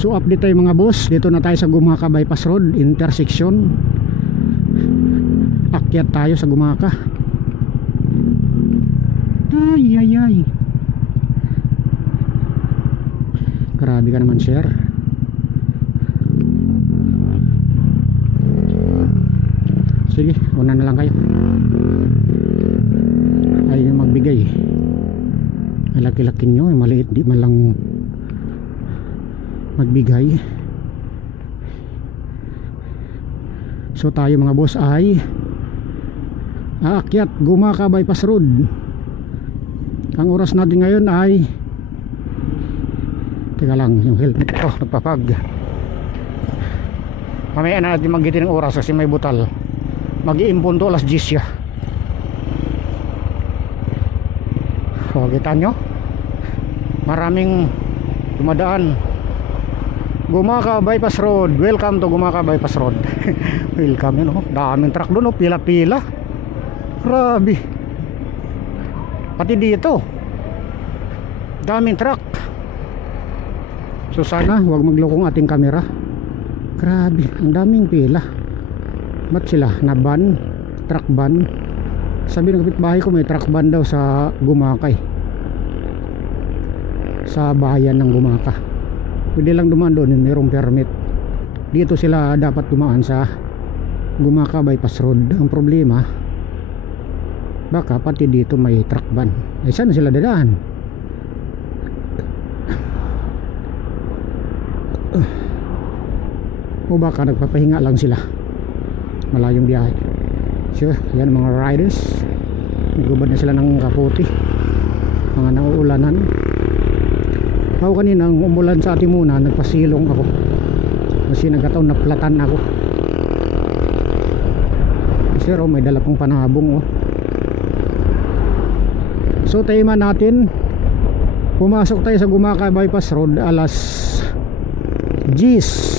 So update tayo mga boss. Dito na tayo sa Gumaka Bypass Road intersection. Akyat tayo sa Gumaka. Ay ay ay. Grabe ka naman, sir. Sige, una na lang kayo. Ayaw nyo magbigay. Laki-laki nyo, maliit di man lang magbigay. So tayo mga boss ay aakyat Gumaka Bypass Road. Ang oras natin ngayon ay, teka lang, yung helmet ko nagpapag. Mamaya na natin magitin ng oras kasi may butal. Mag-iimpunto alas 10 siya. O, kita nyo, maraming dumadaan. Gumaka Bypass Road. Welcome to Gumaka Bypass Road. Welcome yun, oh. Daming truck doon, oh. Pila-pila. Grabe. Pati dito daming truck. So sana huwag maglokong ating camera. Grabe, ang daming pila. Ba't sila? Na van? Truck van? Sabi ng kapitbahay ko may truck van daw sa Gumaka, sa bayan ng Gumaka. Pwede lang dumaan doon, mayroong permit. Dito sila dapat dumaan sa Gumaka Bypass Road. Ang problema, baka pati dito may truck van. Eh saan sila dadaan? O baka nagpapahinga lang sila, malayong biyahe. So yan mga riders, nagubad na sila ng kaputi, mga nauulanan. Ako kanina ang umulan sa ating muna, nagpasilong ako kasi nagkataon na platan ako. Pero may dala pong panabong, oh. So tema natin, pumasok tayo sa Gumaka Bypass Road alas 10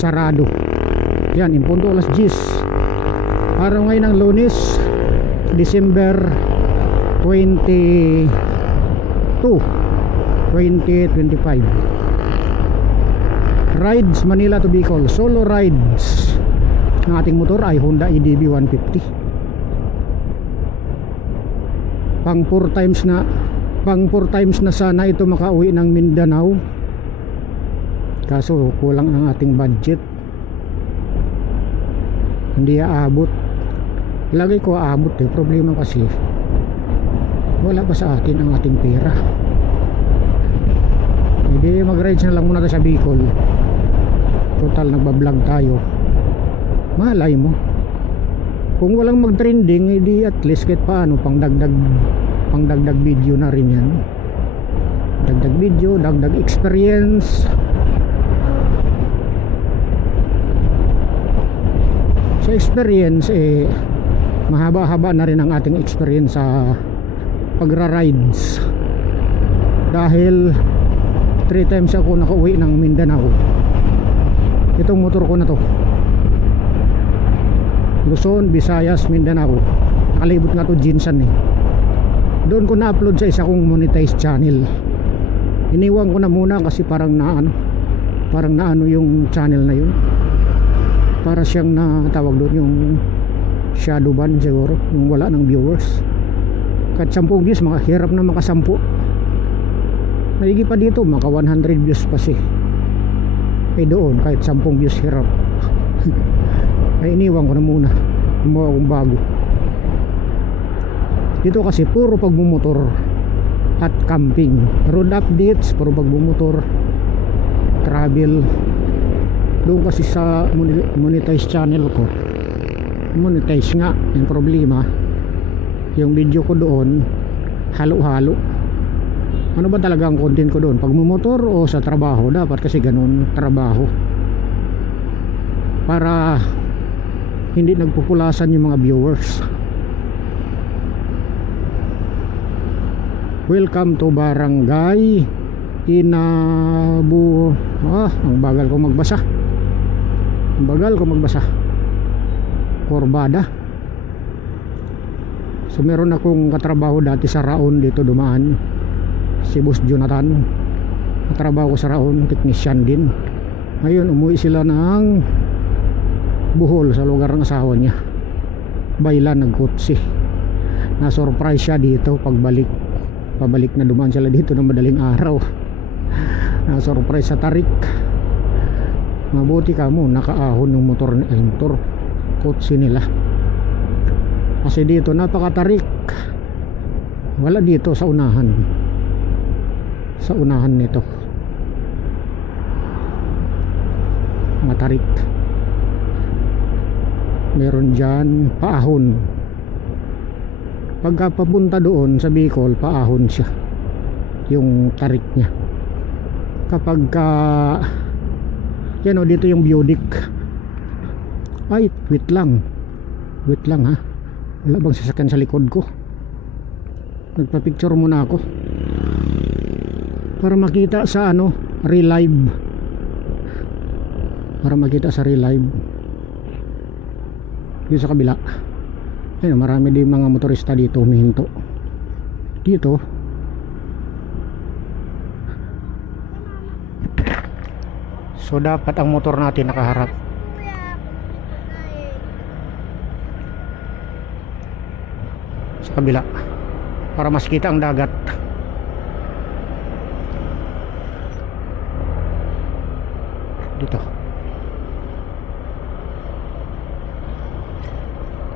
sarado. Yan, impunto alas 10. Araw ngayon ng Lunes, December 22, 2025. Rides Manila to Bicol, solo rides. Ang ating motor ay Honda EDV 150. Pang 4 times na sana ito makauwi ng Mindanao. Kaso kulang ang ating budget, hindi aabot. Lagay ko aabot, problema kasi wala pa sa atin ang ating pera. Hindi, mag-rides na lang muna tayo sa Bicol. Total nagbablog tayo. Malay mo, kung walang mag-trending, hindi at least kahit paano pang dagdag video na rin yan. Dagdag video, dagdag experience. Sa experience, mahaba-haba na rin ang ating experience sa pagra-rides. Dahil 3 times ako nakauwi ng Mindanao. Itong motor ko na to, Luzon, Visayas, Mindanao. Nakalibot nga to Jinsan, Doon ko na-upload sa isa kong monetized channel. Iniwan ko na muna kasi parang naano yung channel na yun. Para siyang natawag doon yung shadow ban siguro, yung wala ng viewers. Kahit 10 views, hirap na maka 10. Maigi pa dito, maka 100 views pa siya. Doon kahit 10 views hirap. Ay iniwan ko na muna, gumawa akong bago. Dito kasi puro pagmumotor at camping. Road updates, puro pagmumotor, travel. Doon kasi sa monetize channel ko, monetize nga. Yung problema, yung video ko doon halo-halo. Ano ba talaga ang content ko doon? Pagmumotor o sa trabaho? Dapat kasi ganun, trabaho, para hindi nagpupulasan yung mga viewers. Welcome to Barangay Inabu. Ang bagal ko magbasa. Corbada. So meron akong katrabaho dati sa Raon, dito dumaan si Boss Jonathan. Katrabaho ko sa Raon, technician din. Ngayon umuwi sila ng Bohol sa lugar ng asawa niya. Baylan nagkotse. Na-surprise siya dito pabalik na dumaan sila dito ng madaling araw. Na-surprise sa Tarik. Mabuti ka mo nakaahon ng motor kotse nila. Kasi dito napakatarik. Wala dito sa unahan. Sa unahan nito. Matarik. Meron dyan paahon. Pagka papunta doon sa Bicol, paahon siya yung tarik niya. Kapag yan o, dito yung Budic. Ay, wait lang ha, wala bang sasakyan sa likod ko? Nagpa-picture muna ako para makita sa relive, para makita sa relive dito sa kabila. Ayun, marami din mga motorista dito humihinto dito. So dapat ang motor natin nakaharap. Sa kabila para mas kita ang dagat.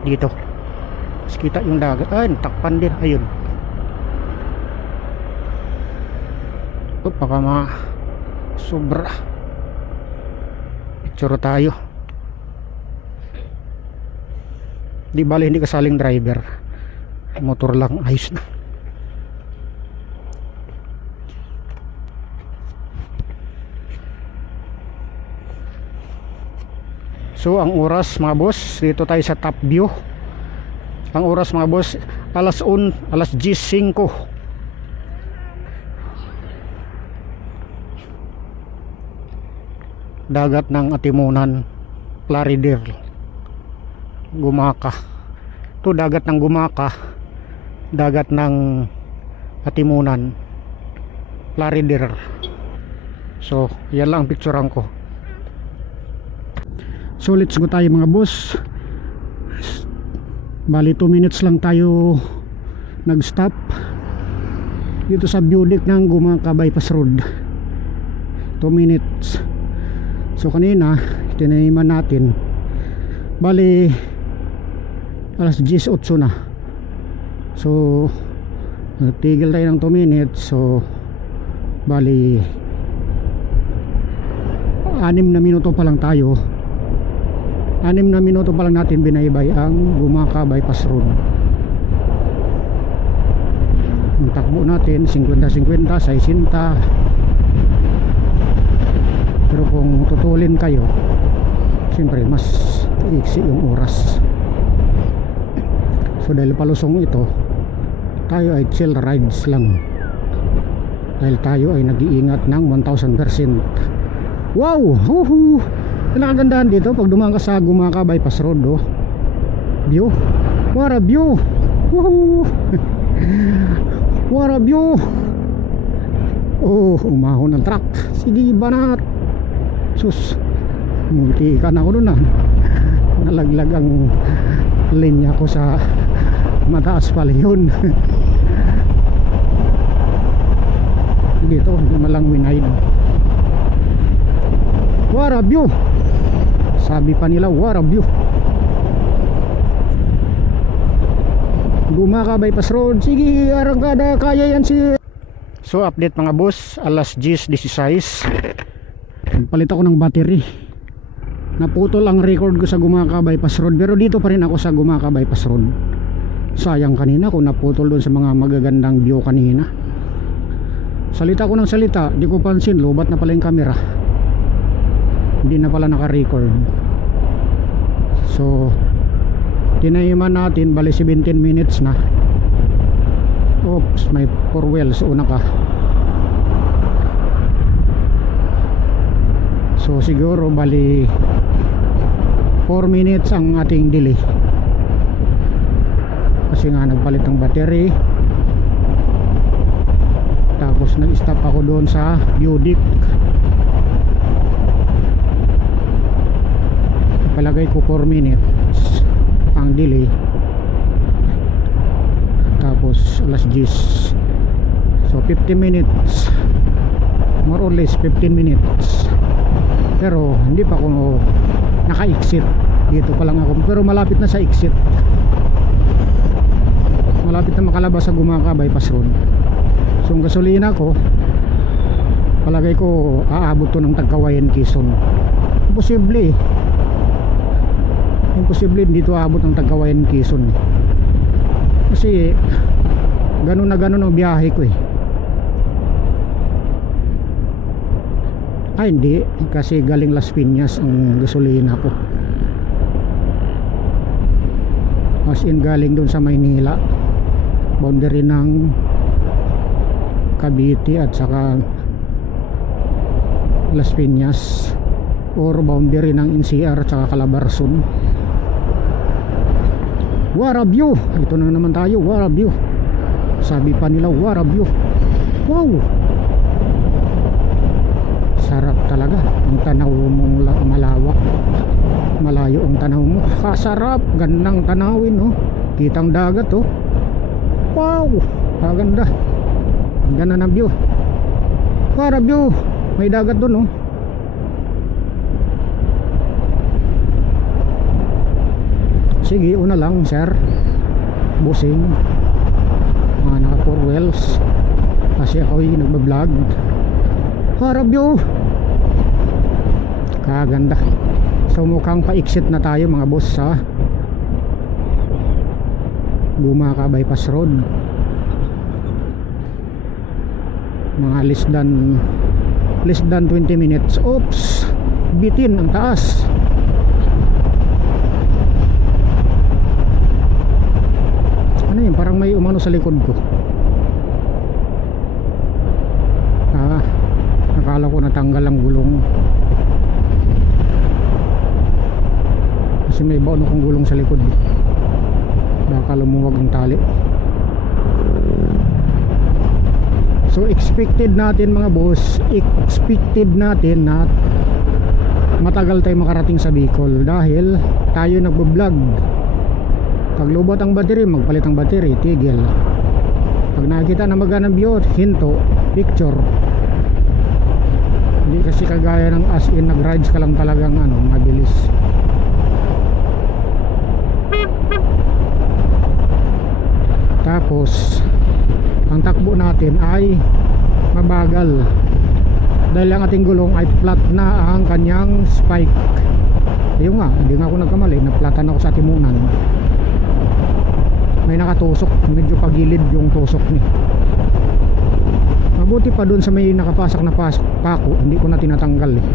Dito mas kita yung dagat. Ay, takpan din. Ayun. Baka sobra. Picture tayo. Di bali hindi kasaling driver, motor lang, ayos na. So ang oras mga boss, dito tayo sa top view. Ang oras mga boss, alas 10:05. Dagat ng Atimunan, Plaridel, Gumaka. Ito dagat ng Gumaka, dagat ng Atimunan, Plaridel. So yan lang ang picturean ko. So let's go tayo mga boss. Bali 2 minutes lang tayo nag stop dito sa Budic ng Gumaka Bypass Road. 2 minutes. So kanina tinaniman natin, bali alas 10:08 na. So tigil tayo ng 2 minutes. So bali 6 na minuto pa lang tayo. 6 na minuto pa lang natin binaybay ang Gumaka Bypass Road. Ang takbo natin 50-50, 60. Pero kung tutulin kayo, siyempre mas iksi yung oras. So dahil palusong ito, tayo ay chill rides lang. Dahil tayo ay nag-iingat ng 1000%. Wow! Woohoo! Nakagandahan dito pag dumaan ka sa Gumaka Bypass Road. Oh, view, what a view! Woohoo! What a view! Oh, umahon ng truck. Sige banat. Sus, munti ka na ako dun ah. Nalaglag ang linya ko sa mataas pala yun. Dito hindi malang winide. What a view! Sabi pa nila, what a view. Gumaka Bypass Road. Sige, arangkada, kaya yan si... So update mga boss, alas 10:16. Palit ako ng battery. Naputol ang record ko sa Gumaka Bypass Road, pero dito pa rin ako sa Gumaka Bypass Road. Sayang kanina kung naputol doon sa mga magagandang view kanina. Salita ko ng salita, di ko pansin, lobat na pala yung camera. Hindi na pala naka-record. So tinaiman natin, bali 17 minutes na. Oops, may 4 wheels, una ka. So siguro bali 4 minutes ang ating delay, kasi nga nagpalit ng battery. Tapos nag-stop ako doon sa Budic. palagay ko 4 minutes ang delay. Tapos alas 10, so 50 minutes, more or less 15 minutes. Pero hindi pa ako naka-exit. Dito pa lang ako, pero malapit na sa exit, malapit na makalabas sa Gumaca Bypass Road. So ang gasolina ko, palagay ko aabot to ng Tagkawayan, Quezon. Imposible imposible dito aabot ng Tagkawayan, Quezon, kasi ganun na ganun ang biyahe ko eh. Ay hindi, kasi galing Las Piñas ang gasolina ko, as in galing dun sa Maynila, boundary ng Cavite at saka Las Piñas, or boundary ng NCR at saka Calabarzon. What a view! Ito na naman tayo, what a view. Sabi pa nila, what a view. Wow! Sarap talaga. Ang tanaw mong malawak, malayo ang tanaw mo. Kasarap, gandang tanawin, oh. Kitang dagat, oh. Wow! Kaganda. Ganda na view. What a view! May dagat dun, oh. Sige, una lang, sir. Busing. Mga naka 4 wheels. Kasi ako'y nagbablog. What a view! Kaganda. So mukhang pa-exit na tayo mga boss sa Gumaca Bypass Road. Mga less than 20 minutes. Oops, bitin ang taas. Ano yun, parang may umano sa likod ko. Nakala ko natanggal ang gulong, kasi may baon akong gulong sa likod eh. Baka lumuwag ang tali. So expected natin mga boss, expected natin na matagal tayo makarating sa Bicol dahil tayo nagbo-vlog. Pag lubot ang battery, magpalit ang battery, tigil. Pag nakikita na magandang view, hinto, picture. Hindi kasi kagaya ng as in nag-rides ka lang talagang mabilis. Tapos ang takbo natin ay mabagal dahil ang ating gulong ay flat na ang kanyang spike. Ayun nga, hindi nga ako nagkamali, naplatan ako sa timunan. May nakatusok, medyo pagilid yung tusok niya. Mabuti pa dun sa may nakapasak na pako, hindi ko na tinatanggal eh.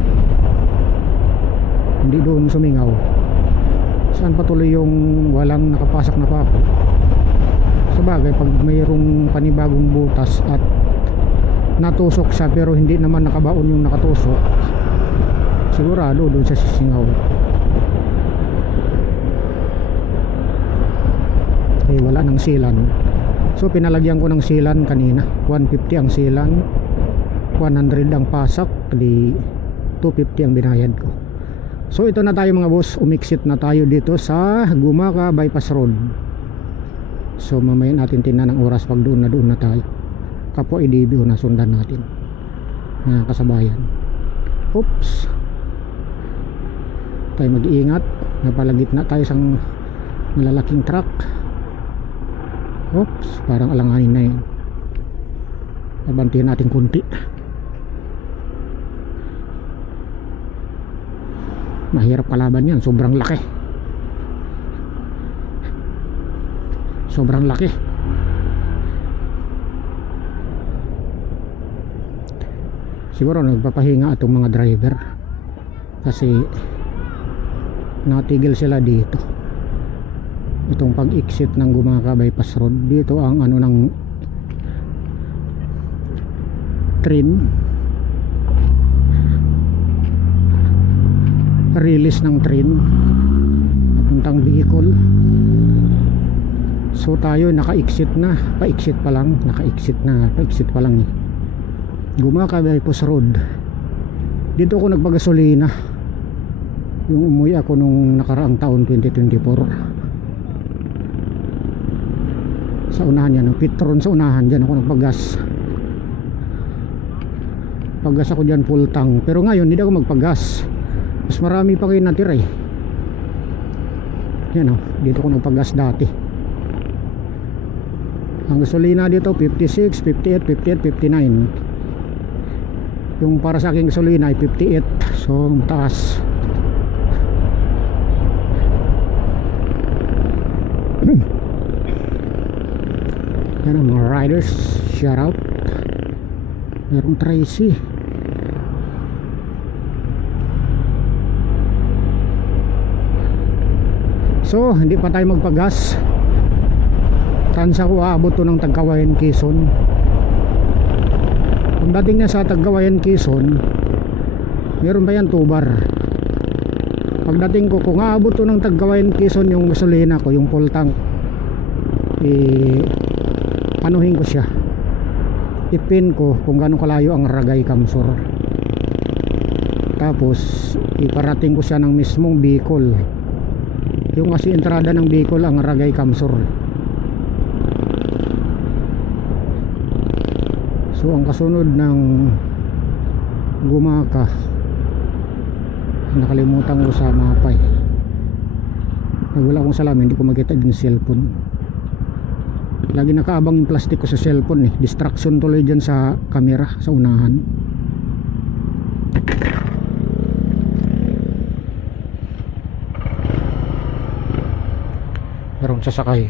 Hindi doon sumingaw. Saan patuloy yung walang nakapasak na pako? Sabagay, pag mayroong panibagong butas at natusok siya pero hindi naman nakabaon yung nakatusok, sigurado doon siya sisingaw. Eh wala nang silan. So pinalagyan ko ng silan kanina. 150 ang silan, 100 ang pasak, di 250 ang binayad ko. So ito na tayo mga boss, umixit na tayo dito sa Gumaca Bypass Road. So mamaya natin tingnan ang oras pag doon na tayo. Kapwa IDBO na sundan natin, mga kasabayan. Oops, tayo mag-iingat, napalagit na tayo sa malalaking truck. Oops, parang alanganin na yun. Abantihan natin kunti. Mahirap kalaban yan, sobrang laki. Sobrang laki. Siguro nagpapahinga itong mga driver kasi natigil sila dito. Itong pag-exit ng Gumaca Bypass Road, dito ang ng train, release ng train papuntang Bicol. So tayo naka-exit na, pa-exit pa lang, naka-exit na, pa-exit pa lang eh. Gumaca Bypass Road. Dito ako nagpagasolina. yung umuwi ako nung nakaraang taon 2024. Sa unahan yan, Petron sa unahan, dyan ako nagpagas. Paggas ako dyan full tank. Pero ngayon hindi ako magpagas, mas marami pa kayo natira eh. Yan dito ko nagpagas dati. Ang gasolina dito 56, 58, 58, 59. Yung para sa aking gasolina ay 58. So taas. Yan ang mga riders. Shout out. Merong Tracy. So hindi pa tayo magpagas. Tansa ko aabot to ng Tagkawayan, Quezon. Pagdating na sa Tagkawayan, Quezon, meron pa yan 2 bar. Pagdating ko, kung aabot to ng Tagkawayan, Quezon yung gasolina ko, yung full tank, anuhin ko siya, ipin ko kung gaano kalayo ang Ragay Kamsur, tapos iparating ko siya ng mismong Bicol. Yung kasi entrada ng Bicol ang Ragay Kamsur. So ang kasunod ng Gumaka, nakalimutan ko sa mapa eh. Pag wala akong salamin hindi ko makita din cellphone. Lagi nakaabang yung plastic ko sa cellphone eh. Distraction tuloy dyan sa camera sa unahan. Meron sasakay.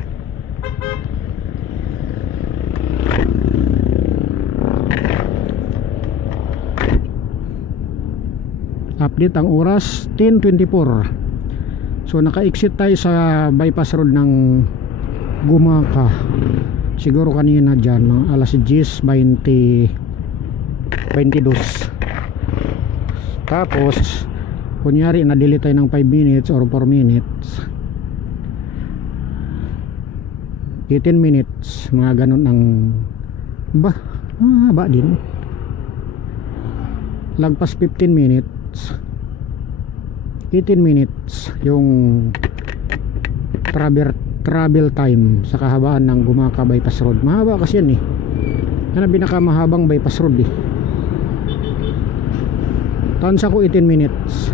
Update ang oras 10:24. So naka-exit tayo sa bypass road ng Gumaka. Siguro kanina dyan mga alas 10:22. Tapos kunyari na-delay tayo ng 5 minutes or 4 minutes, 18 minutes, mga ganun ang haba din. Lagpas 15 minutes, 18 minutes yung travel time sa kahabaan ng Gumaka bypass road. Mahaba kasi yan eh. Yan ang pinakamahabang bypass road eh. Tansa ko 18 minutes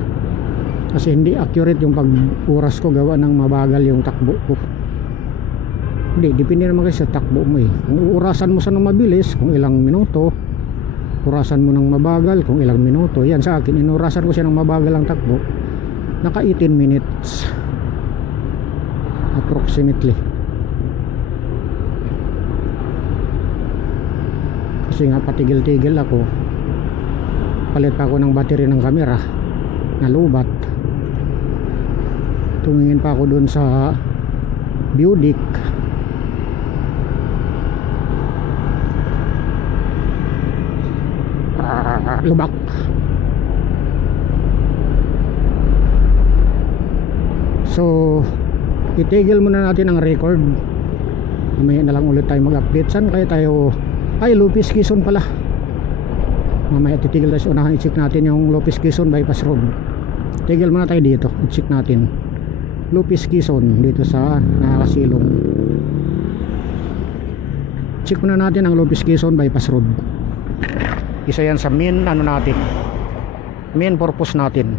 kasi hindi accurate yung pag-oras ko, gawa ng mabagal yung takbo ko. Hindi, depende naman kasi sa takbo mo eh. Kung uurasan mo sa nang mabilis, kung ilang minuto, urasan mo ng mabagal kung ilang minuto. Yan sa akin, inurasan ko siya ng mabagal ang takbo, naka 18 minutes approximately. Kasi nga patigil-tigil ako, palit pa ako ng battery ng camera, nalubat. Tumingin pa ako dun sa Budic. Lubak. So itigil muna natin ang record. Mamaya na lang ulit tayo mag-update. Saan kaya tayo? Ay, Lopez Quezon pala. Mamaya titigil tayo sa unahan. I-check natin yung Lopez Quezon bypass road. Tigil muna tayo dito. I-check natin Lopez Quezon dito sa nakakasilong. Check muna natin ang Lopez Quezon bypass road. Isa yan sa main main purpose natin,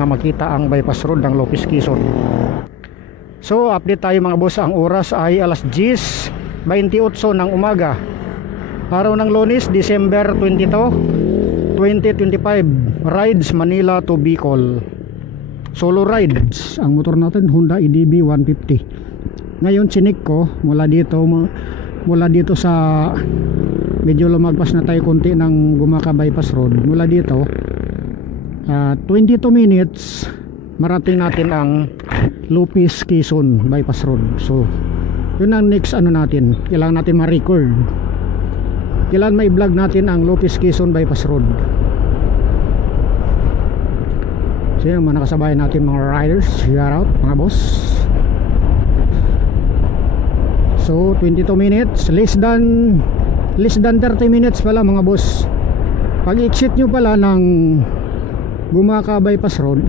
na makita ang bypass road ng Lopez Quezon. So update tayo mga boss. Ang oras ay alas 10:28 ng umaga, araw ng Lunes, December 22, 2025. Rides Manila to Bicol, solo rides. Ang motor natin Honda EDB 150. Ngayon chinik ko mula dito sa, medyo lumagpas na tayo konti ng Gumaka bypass road. Mula dito 22 minutes marating natin ang Lopez Quezon bypass road. So yun ang next natin, kailangan natin ma-record, kailangan may vlog natin ang Lopez Quezon bypass road. So yun mga nakasabay natin mga riders. Shout out mga boss. So 22 minutes, less than 30 minutes pala mga boss. Pag exit nyo pala ng Gumaka Bypass Road,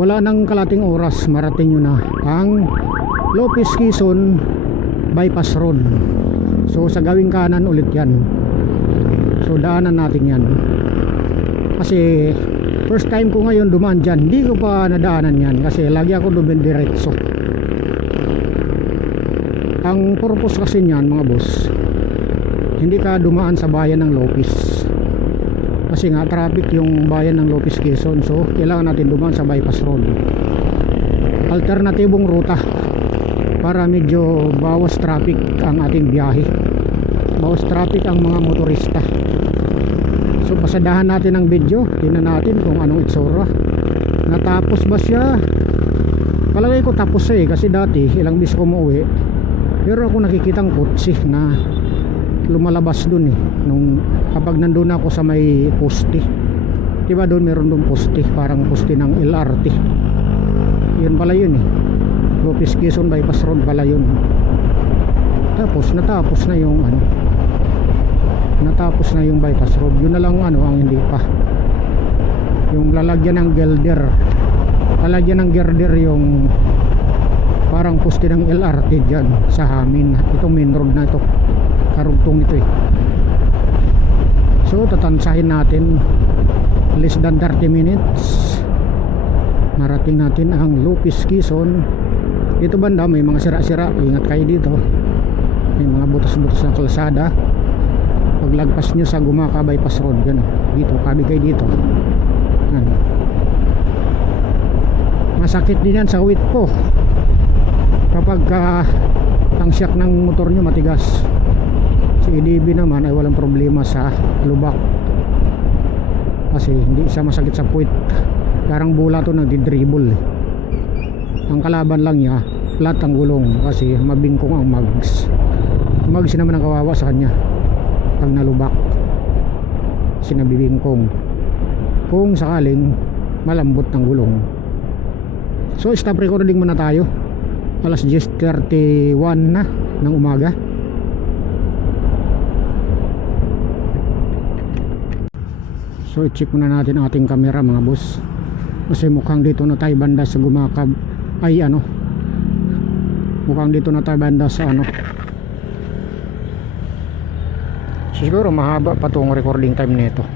wala nang kalating oras marating nyo na ang Lopez Quezon Bypass Road. So sa gawing kanan ulit yan, so daanan natin yan kasi first time ko ngayon dumaan dyan. Hindi ko pa nadaanan yan kasi lagi ako dumidiretso. Ang purpose kasi niyan mga boss, hindi ka dumaan sa bayan ng Lopez kasi nga traffic yung bayan ng Lopez Quezon. So kailangan natin dumaan sa bypass road, alternatibong ruta para medyo bawas traffic ang ating biyahe, bawas traffic ang mga motorista. So pasadahan natin ang video, tingnan natin kung anong itsura. Natapos ba siya? Palagay ko tapos kasi dati ilang bis ko umuwi, pero ako nakikitang kotse na lumalabas dun nung kapag nandun ako sa may poste. Diba doon meron doon poste, parang poste ng LRT. Yun pala yun Lopez Quezon Bypass Road pala yun. Tapos natapos na yung natapos na yung bypass road. Yun na lang ang hindi pa, yung lalagyan ng girder yung parang poste ng LRT dyan sa amin. Itong main road na ito, karugtong ito So tatansahin natin less than 30 minutes marating natin ang Lopez Quezon. Dito banda may mga sira-sira, ingat kayo dito, may mga butas-butas na kalsada. Paglagpas nyo sa Gumaka Bypass Road, yan dito, kabi kayo dito. Yan. Masakit din yan sa wit po kapag ang shock ng motor nyo matigas. Si EDB naman ay walang problema sa lubak kasi hindi siya masakit sa puwit. Parang bula to nagdi-dribble Ang kalaban lang niya flat ang gulong kasi mabingkong ang mags naman ang kawawa sa kanya pag nalubak, sinabibingkong kung sakaling malambot ng gulong. So stop recording muna tayo. Alas 10:31 na ng umaga. So i-check muna natin ang ating camera mga boss, kasi mukhang dito na tayo banda sa Gumaka, mukhang dito na tayo banda sa siguro mahaba pa tong recording time nito.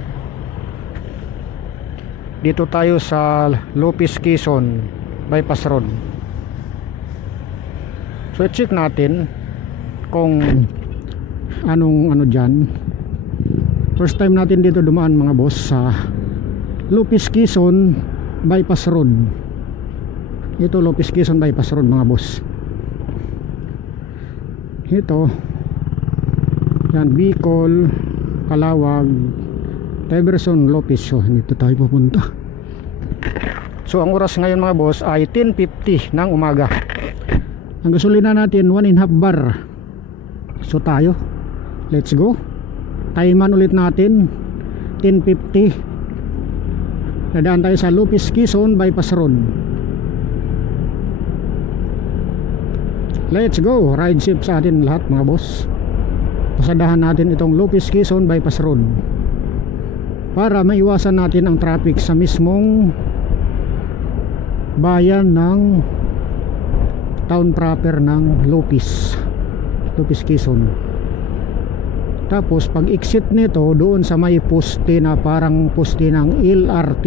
Dito tayo sa Lopez Quezon Bypass Road. So check natin kung anong dyan. First time natin dito dumaan mga boss sa Lopez Quezon Bypass Road. Ito Lopez Quezon Bypass Road mga boss. Ito yan, Bicol, Calawag, Teverson, Lopez. So dito tayo pupunta. So ang oras ngayon mga boss ay 10:50 ng umaga. Ang gasolina natin 1.5 bar. So tayo, let's go. Timeman ulit natin 10:50. Nadaan tayo sa Lopez Quezon Bypass Road. Let's go. Ride safe sa atin lahat mga boss. Pasadahan natin itong Lopez Quezon Bypass Road para maiwasan natin ang traffic sa mismong bayan ng town proper ng Lopez Quezon. Tapos pag exit nito doon sa may poste na parang poste ng LRT.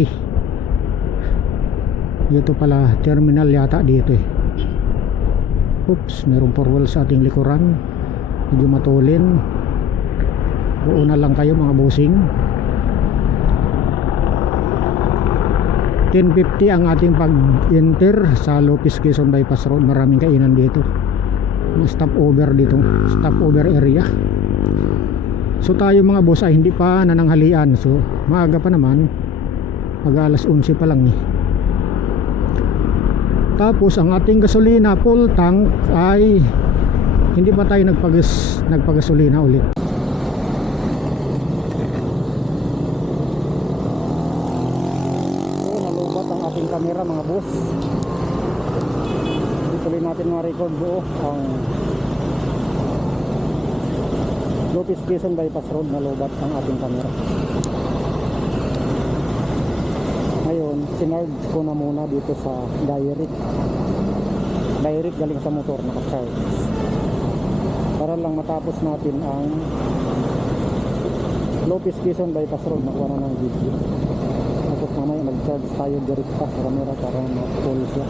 Dito pala terminal yata dito Oops, mayroong porwal sa ating likuran, medyo matulin. Uuna lang kayo mga bossing. 10:50 ang ating pag-enter sa Lopez Quezon Bypass Road. Maraming kainan dito, stop over dito, stop over area. So tayo mga boss ay hindi pa nananghalian, so maaga pa naman, mag-alas 11 pa lang Tapos ang ating gasolina full tank ay hindi pa tayo nagpagasolina ulit. So nalubat ang ating camera mga boss. Hindi tuloy natin ma-record buo ang Lopez Quezon Bypass Road. Nalubat ang ating camera. sinarge ko na muna dito sa direct galing sa motor, naka-charge para lang matapos natin ang Lopez Quezon Bypass Road. Nakuha na ng video, tapos mamaya mag-charge tayo direct pa sa camera para ma-full siya.